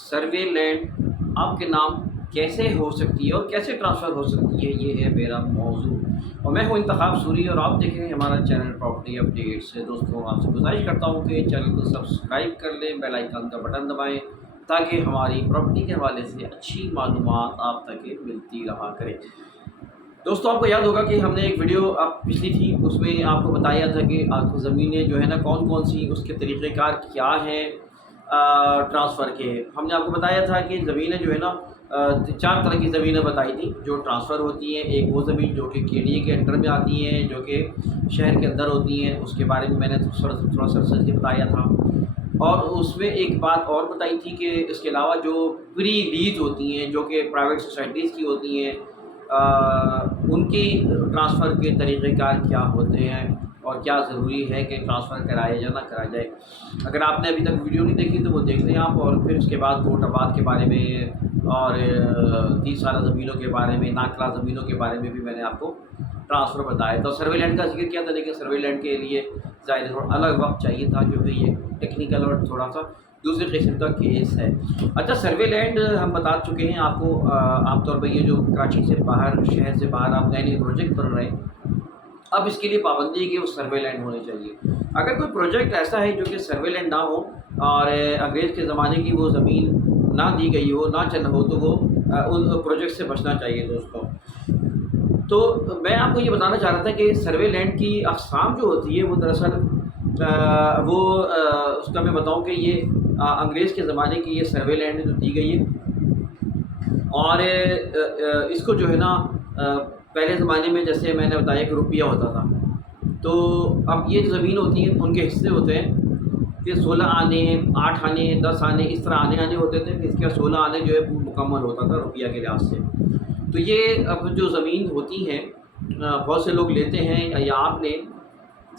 Survey land آپ کے نام کیسے ہو سکتی ہے اور کیسے ٹرانسفر ہو سکتی ہے، یہ ہے میرا موضوع۔ اور میں ہوں انتخاب سوری اور آپ دیکھ رہے ہیں ہمارا چینل پراپرٹی اپڈیٹس سے۔ دوستوں، آپ سے گزارش کرتا ہوں کہ چینل کو سبسکرائب کر لیں، بیل آئیکن کا بٹن دبائیں تاکہ ہماری پراپرٹی کے حوالے سے اچھی معلومات آپ تک ملتی رہا کرے۔ دوستوں، آپ کو یاد ہوگا کہ ہم نے ایک ویڈیو آپ پچھلی تھی، اس میں آپ کو بتایا تھا کہ آپ کو زمینیں جو ہے نا کون کون سی، اس کے طریقہ کار کیا ہیں ٹرانسفر کے۔ ہم نے آپ کو بتایا تھا کہ زمینیں جو ہے نا 4 طرح کی زمینیں بتائی تھیں جو ٹرانسفر ہوتی ہیں۔ ایک وہ زمین جو کہ کے ڈی اے کے انڈر میں آتی ہیں، جو کہ شہر کے اندر ہوتی ہیں، اس کے بارے میں نے تھوڑا سا بتایا تھا۔ اور اس میں ایک بات اور بتائی تھی کہ اس کے علاوہ جو پری لیز ہوتی ہیں، جو کہ پرائیویٹ سوسائٹیز کی ہوتی ہیں، ان کی ٹرانسفر کے طریقہ کار کیا ہوتے ہیں اور کیا ضروری ہے کہ ٹرانسفر کرایا یا نہ کرایا جائے۔ اگر آپ نے ابھی تک ویڈیو نہیں دیکھی تو وہ دیکھ لیں آپ، اور پھر اس کے بعد کوٹ آباد کے بارے میں اور 30 سالہ زمینوں کے بارے میں، ناقلاں زمینوں کے بارے میں بھی میں نے آپ کو ٹرانسفر بتایا تھا۔ سروے لینڈ کا ذکر کیا تھا، لیکن سروے لینڈ کے لیے ظاہر تھوڑا الگ وقت چاہیے تھا کیونکہ یہ ٹیکنیکل اور تھوڑا سا دوسرے قسم کا کیس ہے۔ اچھا، سروے لینڈ ہم بتا چکے ہیں آپ کو۔ عام طور پہ یہ جو کراچی سے باہر، شہر سے باہر آپ نئے نئے پروجیکٹ بن رہے ہیں، اب اس کے لیے پابندی ہے کہ وہ سروے لینڈ ہونے چاہیے۔ اگر کوئی پروجیکٹ ایسا ہے جو کہ سروے لینڈ نہ ہو اور انگریز کے زمانے کی وہ زمین نہ دی گئی ہو، نہ چل ہو، تو وہ ان پروجیکٹ سے بچنا چاہیے دوستوں۔ تو میں آپ کو یہ بتانا چاہ رہا تھا کہ سروے لینڈ کی اقسام جو ہوتی ہے وہ دراصل اس کا میں بتاؤں کہ یہ انگریز کے زمانے کی یہ سروے لینڈ جو دی گئی ہے، اور اس کو جو ہے نا پہلے زمانے میں جیسے میں نے بتایا کہ روپیہ ہوتا تھا، تو اب یہ جو زمین ہوتی ہیں ان کے حصے ہوتے ہیں کہ 16 آنے، 8 آنے، 10 آنے، اس طرح آنے ہوتے تھے۔ اس کے 16 آنے جو ہے مکمل ہوتا تھا روپیہ کے لحاظ سے۔ تو یہ اب جو زمین ہوتی ہیں بہت سے لوگ لیتے ہیں یا آپ نے،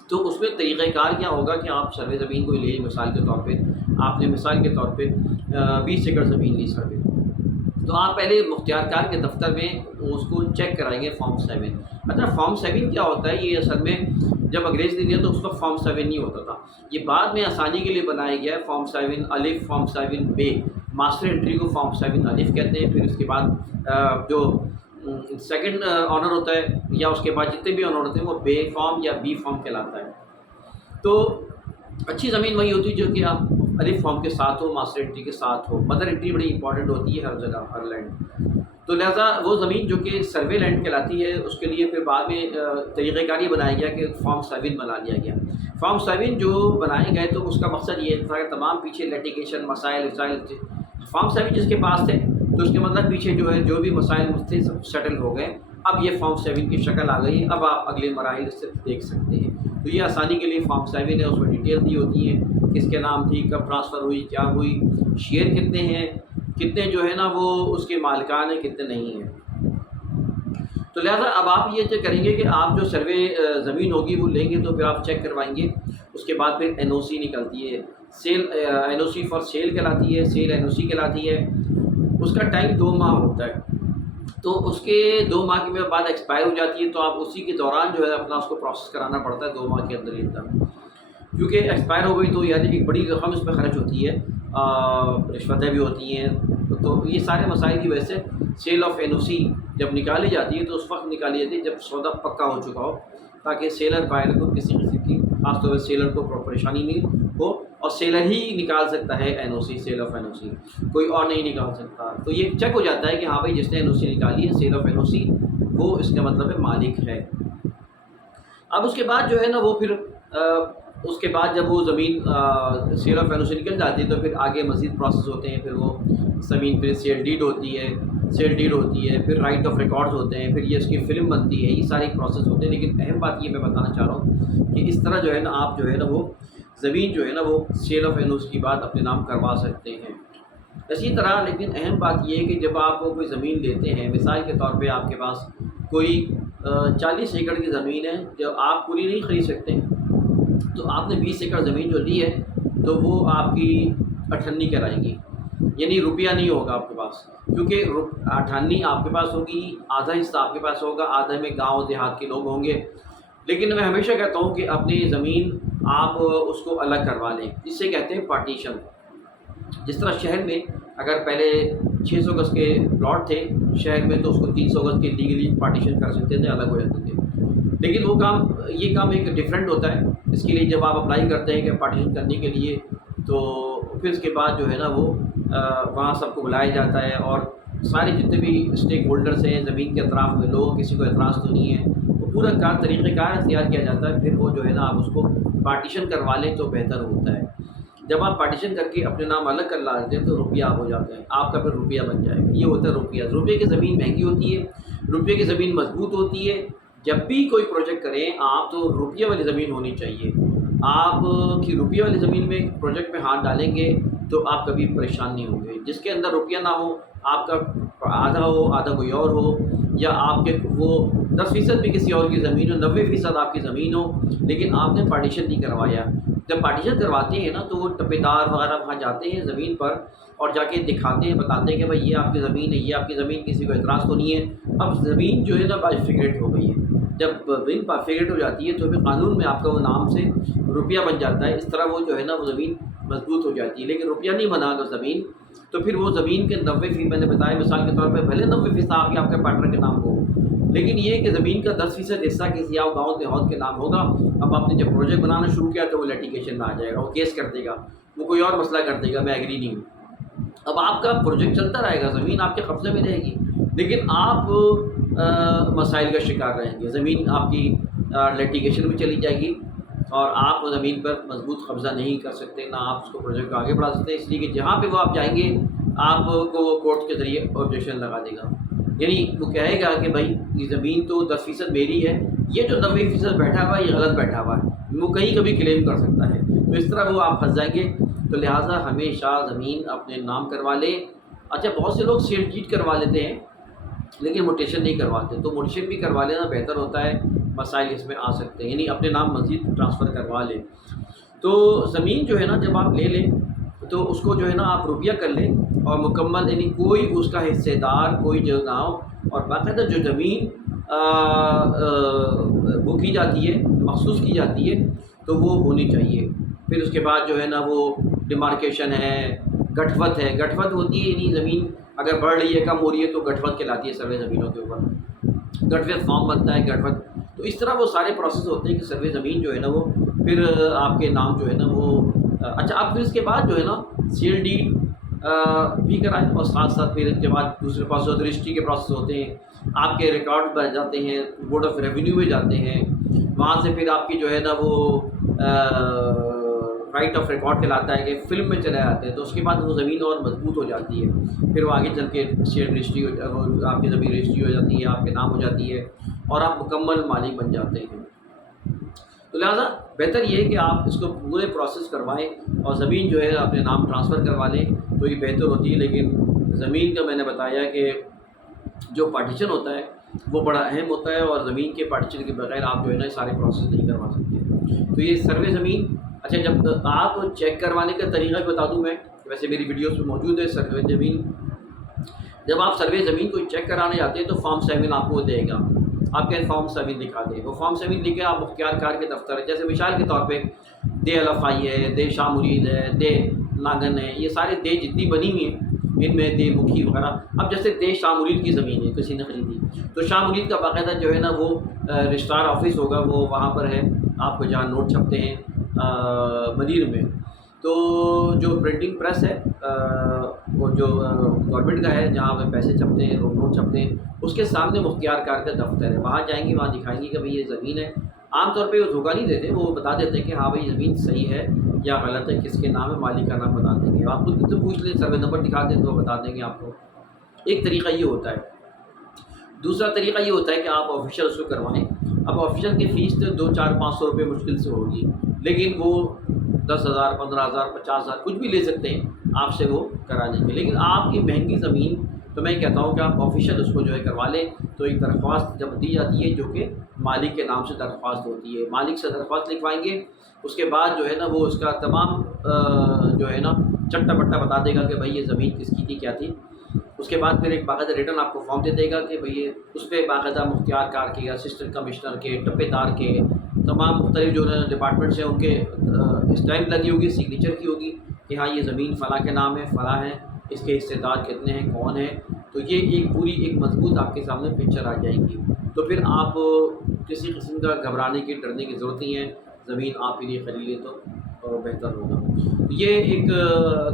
تو اس میں طریقہ کار کیا ہوگا کہ آپ سروے زمین کو لیں۔ مثال کے طور پہ آپ نے مثال کے طور پہ 20 ایکڑ زمین لی سروے، تو آپ پہلے مختار کار کے دفتر میں اس کو چیک کرائیں گے فارم 7۔ اچھا، فارم 7 کیا ہوتا ہے؟ یہ اصل میں جب انگریز نے دیا تو اس وقت فارم 7 نہیں ہوتا تھا، یہ بعد میں آسانی کے لیے بنایا گیا ہے۔ فارم 7 الف، فارم 7 بے، ماسٹر انٹری کو فارم 7 الف کہتے ہیں۔ پھر اس کے بعد جو سیکنڈ آنر ہوتا ہے یا اس کے بعد جتنے بھی آنر ہوتے ہیں وہ بے فارم یا بی فارم کہلاتا ہے۔ تو اچھی زمین وہی ہوتی ہے جو کہ آپ الف فارم کے ساتھ ہو، ماسٹر انٹری کے ساتھ ہو۔ مدر انٹری بڑی امپورٹنٹ ہوتی ہے ہر جگہ، ہر لینڈ۔ تو لہٰذا وہ زمین جو کہ سروے لینڈ کہلاتی ہے، اس کے لیے پھر بعد میں طریقہ کار یہ بنایا گیا کہ فارم 7 بنا لیا گیا۔ فارم 7 جو بنائے گئے تو اس کا مقصد یہ تھا کہ تمام پیچھے لیٹیگیشن مسائل فارم 7 جس کے پاس تھے تو اس کے مطلب پیچھے جو ہے جو بھی مسائل تھے سب سیٹل ہو گئے۔ اب یہ فارم 7 کی شکل آ گئی، اب آپ اگلے مراحل سے دیکھ سکتے ہیں۔ تو یہ آسانی کے لیے فارم 7 ہے، اس میں ڈیٹیل دی ہوتی ہے، کس کے نام تھی، کب ٹرانسفر ہوئی، کیا ہوئی، شیئر کتنے ہیں، کتنے جو ہے نا وہ اس کے مالکان ہیں، کتنے نہیں ہیں۔ تو لہٰذا اب آپ یہ چیک کریں گے کہ آپ جو سروے زمین ہوگی وہ لیں گے تو پھر آپ چیک کروائیں گے۔ اس کے بعد پھر این او سی نکلتی ہے، cell N O C for cell کہلاتی ہے، سیل این او سی کہلاتی ہے۔ اس کا ٹائم 2 ماہ ہوتا ہے، تو اس کے 2 ماہ کے بعد ایکسپائر ہو جاتی ہے، تو آپ اسی کے دوران جو ہے اپنا اس کو پروسیس کرانا پڑتا ہے 2 ماہ کے اندر ہی اندر، کیونکہ ایکسپائر ہو گئی تو یعنی ایک بڑی رقم اس پہ خرچ ہوتی ہے، رشوتیں بھی ہوتی ہیں۔ تو یہ سارے مسائل کی وجہ سے سیل آف این او سی جب نکالی جاتی ہے تو اس وقت نکالی جاتی ہے جب سودا پکا ہو چکا ہو، تاکہ سیلر بائر کو کسی قسم کی، خاص طور پہ سیلر کو پریشانی نہیں ہو، اور سیلر ہی نکال سکتا ہے N O C, sale of N O C, کوئی اور نہیں نکال سکتا۔ تو یہ چیک ہو جاتا ہے کہ ہاں بھائی جس نے این او سی نکالی ہے، سیل آف این او سی، وہ اس کا مطلب ہے مالک ہے۔ اب اس کے بعد جو ہے نا وہ پھر اس کے بعد جب وہ زمین سیل آف این او سی نکل جاتی ہے تو پھر آگے مزید پروسیس ہوتے ہیں۔ پھر وہ زمین پھر سیل ڈیڈ ہوتی ہے، پھر رائٹ آف ریکارڈز ہوتے ہیں، پھر یہ اس کی فلم بنتی ہے، یہ سارے پروسیس ہوتے ہیں۔ لیکن اہم بات یہ میں بتانا چاہ رہا ہوں کہ اس طرح جو ہے نا آپ جو ہے نا وہ زمین جو ہے نا وہ سیل آف این او سی کی بات اپنے نام کروا سکتے ہیں۔ اسی طرح لیکن اہم بات یہ ہے کہ جب آپ کوئی زمین لیتے ہیں، مثال کے طور پہ آپ کے پاس کوئی 40 ایکڑ کی زمین ہے جو آپ پوری نہیں خرید سکتے، تو آپ نے 20 ایکڑ زمین جو لی ہے تو وہ آپ کی 98 کرائیں گی، یعنی روپیہ نہیں ہوگا آپ کے پاس، کیونکہ 98 آپ کے پاس ہوگی، آدھا حصہ آپ کے پاس ہوگا، آدھا میں گاؤں دیہات کے لوگ ہوں گے۔ لیکن میں ہمیشہ کہتا ہوں کہ اپنی زمین آپ اس کو الگ کروا لیں، اس سے کہتے ہیں پارٹیشن۔ جس طرح شہر میں اگر پہلے 600 گز کے پلاٹ تھے شہر میں تو اس کو 300 گز کے لیگلی پارٹیشن کر سکتے تھے، الگ ہو جاتے تھے۔ لیکن وہ کام، یہ کام ایک ڈفرینٹ ہوتا ہے۔ اس کے لیے جب آپ اپلائی کرتے ہیں کہ پارٹیشن کرنے کے لیے، تو پھر اس کے بعد جو ہے نا وہ وہاں سب کو بلایا جاتا ہے، اور سارے جتنے بھی اسٹیک ہولڈرس ہیں زمین کے اطراف میں لوگ، کسی کو اعتراض تو نہیں ہے، وہ پورا طریقہ کار اختیار کیا جاتا ہے۔ پھر وہ جو ہے نا آپ اس کو پارٹیشن کروا لیں تو بہتر ہوتا ہے۔ جب آپ پارٹیشن کر کے اپنے نام الگ کر لاتے ہیں تو روپیہ ہو جاتا ہے، آپ کا پھر روپیہ بن جائے گا۔ یہ ہوتا ہے روپیہ۔ روپیے کی زمین مہنگی ہوتی ہے، روپیے کی زمین مضبوط ہوتی ہے۔ جب بھی کوئی پروجیکٹ کریں آپ تو روپیے والی زمین ہونی چاہیے۔ آپ کی روپیے والی زمین میں پروجیکٹ میں ہاتھ ڈالیں گے تو آپ کبھی پریشان نہیں ہوں گے۔ جس کے اندر روپیہ نہ ہو، آپ کا آدھا ہو آدھا کوئی اور ہو، یا آپ کے وہ 10% بھی کسی اور کی زمین ہو، 90% آپ کی زمین ہو، لیکن آپ نے پارٹیشن نہیں کروایا۔ جب پارٹیشن کرواتے ہیں نا تو وہ ٹپے دار وغیرہ وہاں جاتے ہیں زمین پر اور جا کے دکھاتے ہیں، بتاتے ہیں کہ بھائی یہ آپ کی زمین ہے، یہ آپ کی زمین، کسی کو اعتراض تو نہیں ہے۔ اب زمین جو ہے نا بائیفیکیٹ ہو گئی ہے۔ جب زمین بائیفیکیٹ ہو جاتی ہے تو پھر قانون میں آپ کا وہ نام سے روپیہ بن جاتا ہے۔ اس طرح وہ جو ہے نا وہ زمین مضبوط ہو جاتی ہے۔ لیکن روپیہ نہیں بنا اگر زمین، تو پھر وہ زمین کے 90% میں نے بتایا مثال کے طور پہ، بھلے 90% آپ کے پارٹنر کے نام ہو، لیکن یہ کہ زمین کا 10% حصہ کسی آپ گاؤں دیہات کے نام ہوگا۔ اب آپ نے جب پروجیکٹ بنانا شروع کیا تو وہ لیٹیگیشن میں آ جائے گا، وہ کیس کر دے گا، وہ کوئی اور مسئلہ کر دے گا، میں ایگری نہیں ہوں۔ اب آپ کا پروجیکٹ چلتا رہے گا، زمین آپ کے قبضے میں رہے گی، لیکن آپ مسائل کا شکار رہیں گے۔ زمین آپ کی لیٹیگیشن میں چلی جائے گی اور آپ زمین پر مضبوط قبضہ نہیں کر سکتے، نہ آپ اس کو پروجیکٹ کو آگے بڑھا سکتے، اس لیے کہ جہاں پہ وہ آپ جائیں گے آپ کو وہ کورٹ کے ذریعے آبجیکشن لگا دے گا۔ یعنی وہ کہے گا کہ بھائی یہ زمین تو 10% میری ہے، یہ جو 90% بیٹھا ہوا ہے یہ غلط بیٹھا ہوا ہے، وہ کہیں کبھی کلیم کر سکتا ہے، تو اس طرح وہ آپ پھنس جائیں گے۔ تو لہٰذا ہمیشہ زمین اپنے نام کروا لیں۔ اچھا بہت سے لوگ سیل ڈیڈ کروا لیتے ہیں لیکن موٹیشن نہیں کرواتے، تو موٹیشن بھی کروا لینا بہتر ہوتا ہے، مسائل اس میں آ سکتے ہیں، یعنی اپنے نام مزید ٹرانسفر کروا لیں۔ تو زمین جو ہے نا جب آپ لے لیں تو اس کو جو ہے نا آپ روپیہ کر لیں اور مکمل، یعنی کوئی اس کا حصے دار کوئی جو نہ ہو، اور باقاعدہ جو زمین وہ کی جاتی ہے، مخصوص کی جاتی ہے تو وہ ہونی چاہیے۔ پھر اس کے بعد جو ہے نا وہ ڈیمارکیشن ہے، گٹھوت ہے، گٹھوت ہوتی ہے یعنی زمین اگر بڑھ رہی ہے کم ہو رہی ہے تو گٹھوت کہلاتی ہے، سروے زمینوں کے اوپر گٹھوت فارم بنتا ہے، گٹھوت۔ تو اس طرح وہ سارے پروسیس ہوتے ہیں کہ سروے زمین جو ہے نا وہ پھر آپ کے نام جو ہے نا وہ اچھا اب پھر اس کے بعد جو ہے نا سیل ڈیڈ بھی کرائیں، اور ساتھ ساتھ پھر اس کے بعد دوسرے پروسیس رجسٹری کے پروسیس ہوتے ہیں، آپ کے ریکارڈ بن جاتے ہیں، بورڈ آف ریونیو میں جاتے ہیں، وہاں سے پھر آپ کی جو ہے نا وہ رائٹ آف ریکارڈ کہلاتا ہے کہ فلم میں چلے جاتے ہیں، تو اس کے بعد وہ زمین اور مضبوط ہو جاتی ہے۔ پھر وہ آگے چل کے شیئر رجسٹری آپ کی زمین رجسٹری ہو جاتی ہے، آپ کے نام ہو جاتی ہے اور آپ مکمل مالک بن جاتے ہیں۔ تو لہٰذا بہتر یہ ہے کہ آپ اس کو پورے پروسیس کروائیں اور زمین جو ہے اپنے نام ٹرانسفر کروا لیں تو یہ بہتر ہوتی ہے۔ لیکن زمین کا میں نے بتایا کہ جو پارٹیشن ہوتا ہے وہ بڑا اہم ہوتا ہے، اور زمین کے پارٹیشن کے بغیر آپ جو ہے نا سارے پروسیس نہیں کروا سکتے۔ تو یہ سروے زمین، اچھا جب آپ چیک کروانے کا طریقہ بتا دوں میں، ویسے میری ویڈیوز میں موجود ہے سروے زمین۔ جب آپ سروے زمین کو چیک کرانے جاتے ہیں تو فارم 7 آپ کو دے گا، آپ کے فارم 7 دکھا دے، وہ فارم 7 لکھے آپ مختار کار کے دفتر ہے، جیسے مثال کے طور پہ دے الافائی ہے، دے شاہ مرید ہے، دے ناگن ہے، یہ سارے دے جتنی بنی ہوئی ہیں ان میں دے مکھی وغیرہ۔ اب جیسے دے شاہ مرید کی زمین ہے، کسی نے خریدی تو شاہ مرید کا باقاعدہ جو ہے نا وہ رجسٹرار آفس ہوگا، وہ وہاں پر ہے، آپ کو جہاں نوٹ چھپتے ہیں منیر میں، تو جو پرنٹنگ پریس ہے وہ جو گورنمنٹ کا ہے جہاں پہ پیسے چھپتے ہیں، نوٹ چھپتے ہیں، اس کے سامنے مختار کار کا دفتر ہے، وہاں جائیں گے، وہاں دکھائیں گے کہ بھئی یہ زمین ہے۔ عام طور پہ وہ دھوکہ نہیں دیتے، وہ بتا دیتے ہیں کہ ہاں بھائی زمین صحیح ہے یا غلط ہے، کس کے نام ہے، مالک کا نام بتا دیں گے، آپ خود تو پوچھ لیں، سروے نمبر دکھا دیں تو وہ بتا دیں گے آپ کو۔ ایک طریقہ یہ ہوتا ہے۔ دوسرا طریقہ یہ ہوتا ہے کہ آپ آفیشیل اس کو کروائیں۔ اب آفیشیل کی فیس تو 200-400-500 روپے مشکل سے ہوگی، لیکن وہ 10,000 15,000 50,000 کچھ بھی لے سکتے ہیں آپ سے وہ کرا دیں گے۔ لیکن آپ کی مہنگی زمین تو میں کہتا ہوں کہ آپ آفیشیل اس کو جو ہے کروا لیں، تو ایک درخواست جب دی جاتی ہے جو کہ مالک کے نام سے درخواست ہوتی ہے، مالک سے درخواست لکھوائیں گے، اس کے بعد جو ہے نا وہ اس کا تمام جو ہے نا چٹا پٹا بتا دے گا کہ بھائی یہ زمین کس کی تھی، کیا تھی۔ اس کے بعد پھر ایک باقاعدہ ریٹرن آپ کو فارم دے دے گا کہ بھئی اس پہ باقاعدہ مختار کار کے، اسسٹنٹ کمشنر کے، ٹپے دار کے، تمام مختلف جو ڈپارٹمنٹس ہیں ان کے اسٹیمپ لگی ہوگی، سگنیچر کی ہوگی کہ ہاں یہ زمین فلاں کے نام ہے، فلاں ہے، اس کے حصے دار کتنے ہیں، کون ہیں، تو یہ ایک پوری ایک مضبوط آپ کے سامنے پکچر آ جائے گی. تو پھر آپ کسی قسم کا گھبرانے کی ڈرنے کی ضرورت نہیں ہے. زمین آپ کے لیے خریدیں تو بہتر ہوگا. یہ ایک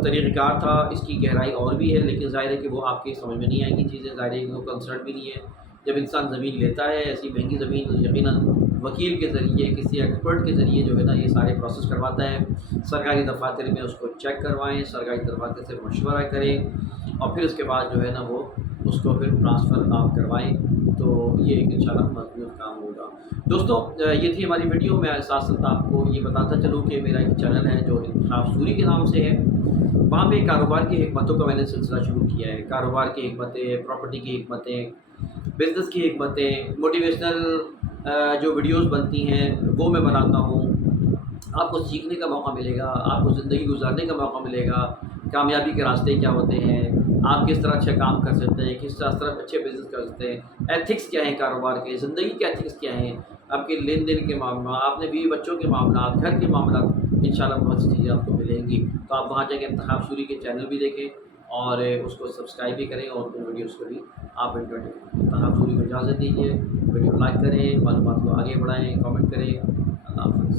طریقہ کار تھا. اس کی گہرائی اور بھی ہے، لیکن ظاہر ہے کہ وہ آپ کی سمجھ میں نہیں آئے گی چیزیں. ظاہر ہے کہ وہ کنسرن بھی نہیں ہے. جب انسان زمین لیتا ہے ایسی مہنگی زمین، یقیناً وکیل کے ذریعے، کسی ایکسپرٹ کے ذریعے جو ہے نا یہ سارے پروسیس کرواتا ہے. سرکاری دفاتر میں اس کو چیک کروائیں، سرکاری دفاتر سے مشورہ کریں، اور پھر اس کے بعد جو ہے نا وہ اس کو پھر ٹرانسفر آپ کروائیں. تو یہ ایک انشاءاللہ مضبوط کام ہوگا. دوستوں یہ تھی ہماری ویڈیو. میں ساتھ ساتھ آپ کو یہ بتاتا چلوں کہ میرا ایک چینل ہے جو انتخاب سوری کے نام سے ہے. وہاں پہ کاروبار کی حکمتوں کا میں نے سلسلہ شروع کیا ہے. کاروبار کی حکمتیں، پراپرٹی کی حکمتیں، بزنس کی حکمتیں، موٹیویشنل جو ویڈیوز بنتی ہیں وہ میں بناتا ہوں. آپ کو سیکھنے کا موقع ملے گا، آپ کو زندگی گزارنے کا موقع ملے گا. کامیابی کے راستے کیا ہوتے ہیں، آپ کس طرح اچھا کام کر سکتے ہیں، کس طرح اچھے بزنس کر سکتے ہیں، ایتھکس کیا ہیں کاروبار کے، زندگی کے ایتھکس کیا ہیں، آپ کے لین دین کے معاملات، آپ نے بیوی بچوں کے معاملات، گھر کے معاملات، انشاءاللہ بہت سی چیزیں آپ کو ملیں گی. تو آپ وہاں جا کے انتخاب سوری کے چینل بھی دیکھیں اور اس کو سبسکرائب بھی کریں، اور ان ویڈیوز کو بھی آپ انتخاب سوری کو اجازت دیجیے. ویڈیو لائک کریں، معلومات کو آگے بڑھائیں، کامنٹ کریں. اللہ حافظ.